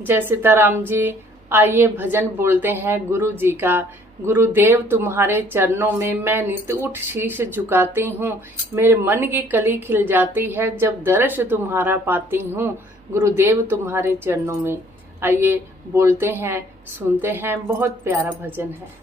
जय सीताराम जी। आइए भजन बोलते हैं गुरु जी का। गुरुदेव तुम्हारे चरणों में मैं नित उठ शीश झुकाती हूँ। मेरे मन की कली खिल जाती है जब दर्श तुम्हारा पाती हूँ। गुरुदेव तुम्हारे चरणों में। आइए बोलते हैं, सुनते हैं। बहुत प्यारा भजन है।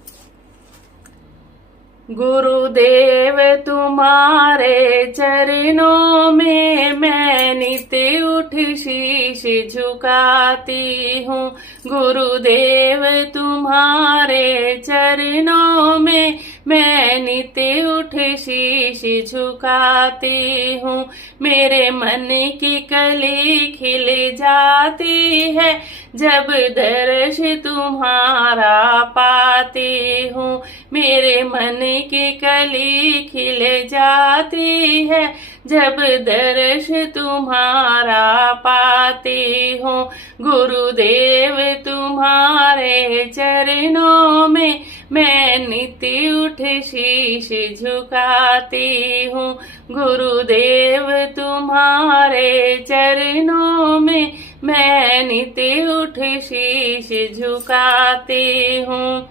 गुरुदेव तुम्हारे चरणों में मैं नित उठ शीश झुकाती हूँ। गुरुदेव तुम्हारे चरणों में मैं नित उठ शीश झुकाती हूँ। मेरे मन की कली खिल जाती है जब दर्श तुम्हारा पाती हूँ। मेरे मन की कली खिल जाती है जब दर्श तुम्हारा पाती हूँ। गुरुदेव तुम्हारे चरणों में मैं नित उठ शीश झुकाती हूँ। गुरुदेव तुम्हारे चरणों में मैं नित उठ शीश झुकाती हूँ।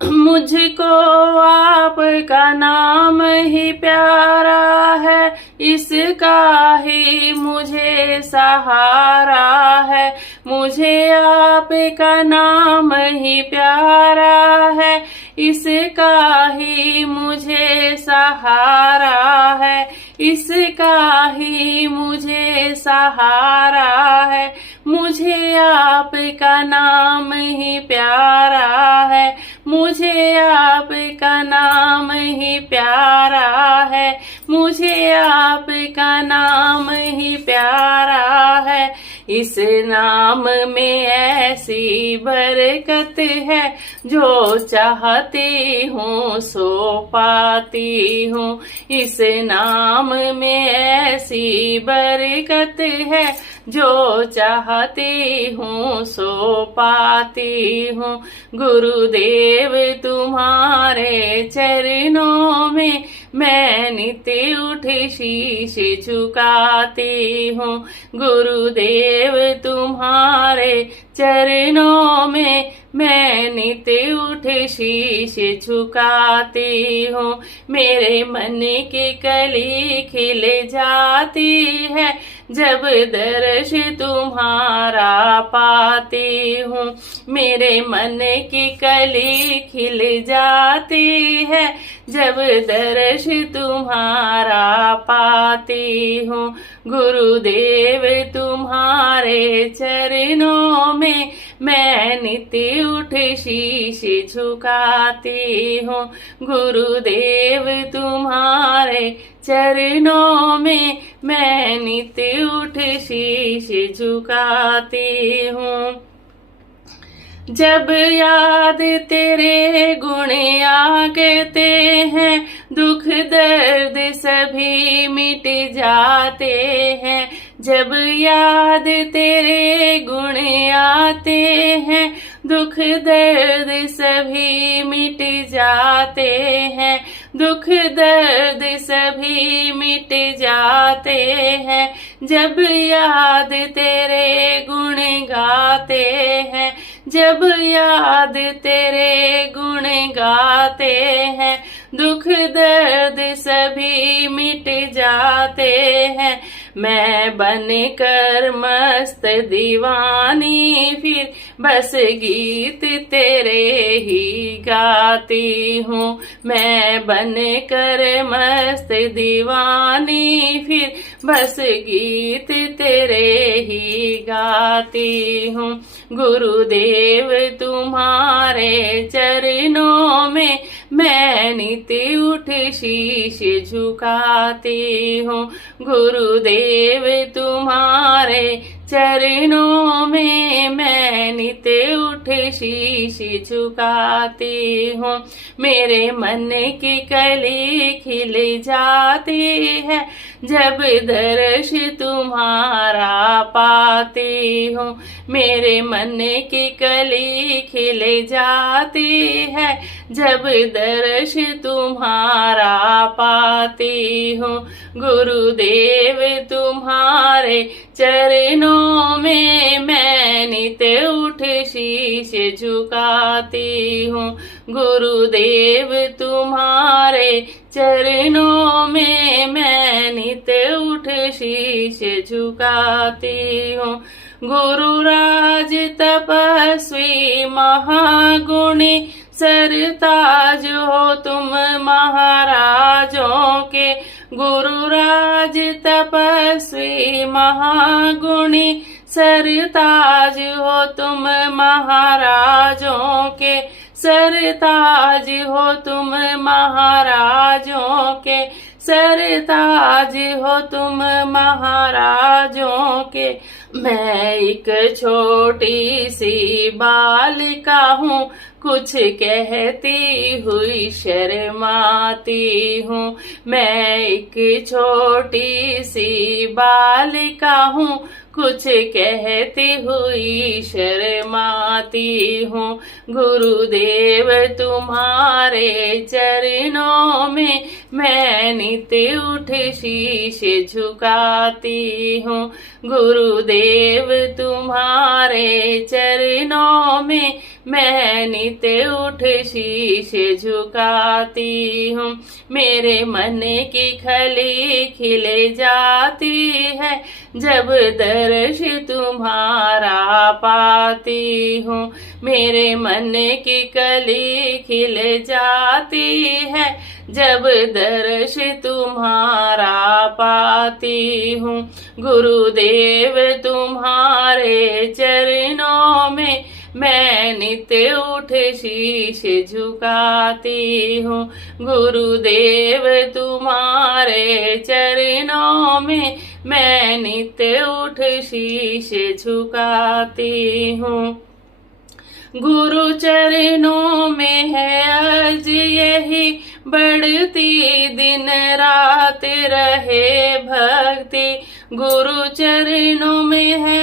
मुझको आपका नाम ही प्यारा है, इसका ही मुझे सहारा है। मुझे आपका नाम ही प्यारा है, इसका ही मुझे सहारा है। इसका ही मुझे सहारा है। मुझे आपका नाम ही प्यारा है। मुझे आपका नाम ही प्यारा है। मुझे आपका नाम ही प्यारा है। इस नाम में ऐसी बरकत है जो चाहती हूँ सो पाती हूँ। इस नाम में ऐसी बरकत है जो चाहती हूँ सो पाती हूँ। गुरुदेव तुम्हारे चरणों में मैं नित उठ शीश झुकाती हूँ। गुरुदेव तुम्हारे चरणों में मैं नित उठ शीश झुकाती हूँ। मेरे मन की कली खिल जाती है जब दर्श तुम्हारा पाती हूँ। मेरे मन की कली खिल जाती है जब दर्श तुम्हारा पाती हूँ। गुरुदेव तुम्हारे चरणों में मैं नित उठ शीश झुकाती हूँ। गुरुदेव तुम्हारे चरणों में मैं नित उठ शीश झुकाती हूँ। जब याद तेरे गुण आते हैं, दुख दर्द सभी मिट जाते हैं। जब याद तेरे गुण आते हैं, दुख दर्द सभी मिट जाते हैं। दुख दर्द सभी मिट जाते हैं। जब याद तेरे गुण गाते हैं, जब याद तेरे गुण गाते हैं, दुख दर्द सभी मिट जाते हैं। मैं बनकर मस्त दीवानी फिर बस गीत तेरे ही गाती हूँ। मैं बनकर मस्त दीवानी फिर बस गीत तेरे ही गाती हूँ। गुरुदेव तुम्हारे चरणों में मैं नित उठ शीश झुकाती हूँ। गुरुदेव तुम्हारे चरणों में मैं नित उठ शीश झुकाती हूँ। मेरे मन की कली खिल जाती है जब दर्श तुम्हारा पाती हूँ। मेरे मन की कली खिल जाती है जब दर्श तुम्हारा पाती हूँ। गुरुदेव तुम्हारे चरणों में मैं नित शीश झुकाती हूँ। गुरुदेव तुम्हारे चरणों में मैं नित उठ शीश झुकाती हूँ। गुरुराज तपस्वी महागुणी सरताज हो तुम महाराजों के। गुरुराज तपस्वी महागुणी सरताज हो तुम महाराजों के। सरताज हो तुम महाराजों के। सरताज हो तुम महाराजों के। मैं एक छोटी सी बालिका हूँ, कुछ कहती हुई शर्माती हूँ। मैं एक छोटी सी बालिका हूँ, कुछ कहती हुई शर्माती हूँ। गुरुदेव तुम्हारे चरणों में मैं नित उठ शीश झुकाती हूँ। गुरुदेव तुम्हारे चरणों में मैं नित उठ शीश झुकाती हूँ। मेरे मन की खली खिल जाती है जब दर्श तुम्हारा पाती हूँ। मेरे मन की कली खिल जाती है जब दर्श तुम्हारा पाती हूँ। गुरुदेव तुम्हारे चरणों में मैं नित उठ शीश झुकाती हूँ। गुरुदेव तुम्हारे चरणों में मैं नित उठ शीश झुकाती हूँ। गुरु चरणों में है अर्ज यही बढ़ती दिन रात रहे भक्ति। गुरु चरणों में है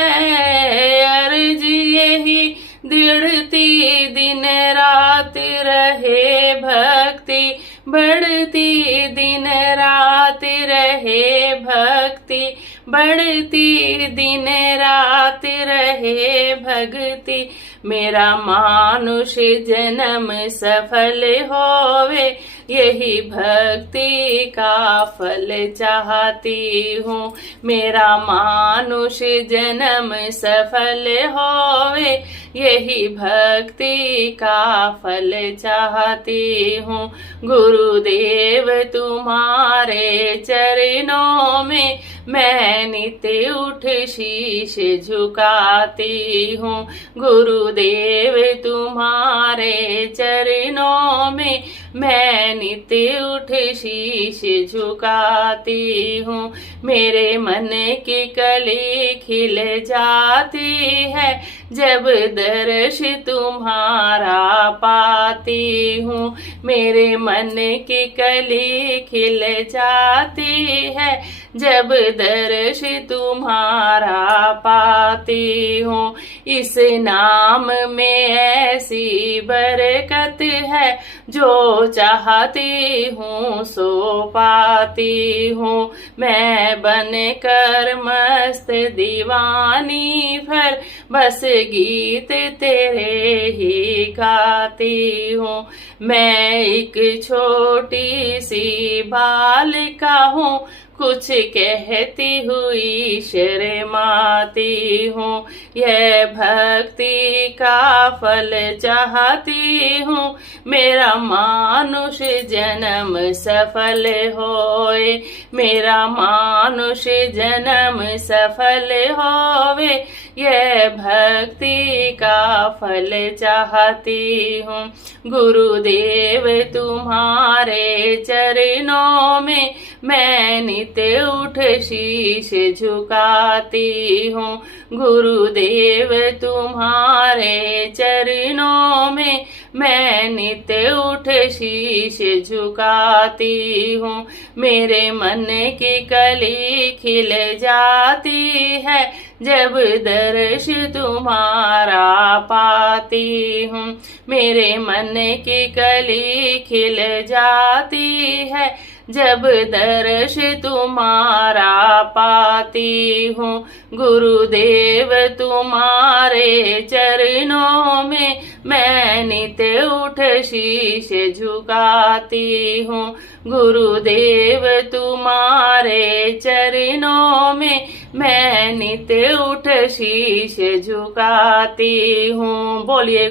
अर्ज यही दृढ़ती दिन रात रहे भक्ति। बढ़ती दिन रात रहे भक्ति। बढ़ती दिन रात रहे भक्ति। मेरा मानुष जन्म सफल होवे यही भक्ति का फल चाहती हूँ। मेरा मानुष जन्म सफल होवे यही भक्ति का फल चाहती हूँ। गुरुदेव तुम्हारे चरणों में मैं नित उठ शीश झुकाती हूँ। गुरुदेव तुम्हारे चरणों में मैं नित उठ शीश झुकाती हूँ। मेरे मन की कली खिल जाती है जब दर्श तुम्हारा पाती हूँ। मेरे मन की कली खिल जाती है जब दर्श तुम्हारा पाती हूँ। इस नाम में ऐसी बरकत है जो चाहती हूँ सो पाती हूँ। मैं बन कर मस्त दीवानी भर बस गीत तेरे ही गाती हूँ। मैं एक छोटी सी बालिका हूँ, कुछ कहती हुई शर्माती हूँ। यह भक्ति का फल चाहती हूँ, मेरा मानुष जन्म सफल होए। मेरा मानुष जन्म सफल होवे यह भक्ति का फल चाहती हूँ। गुरुदेव तुम्हारे चरणों में मैं नित उठ शीश झुकाती हूँ। गुरुदेव तुम्हारे चरणों में मैं नित उठ शीश झुकाती हूँ। मेरे मन की कली खिल जाती है जब दर्श तुम्हारा पाती हूँ। मेरे मन की कली खिल जाती है जब दर्श तुम्हारा पाती हूँ। गुरुदेव तुम्हारे चरणों में मैं नित उठ शीश झुकाती हूँ। गुरुदेव तुम्हारे चरणों में मैं नित उठ शीश झुकाती हूँ। बोलिए।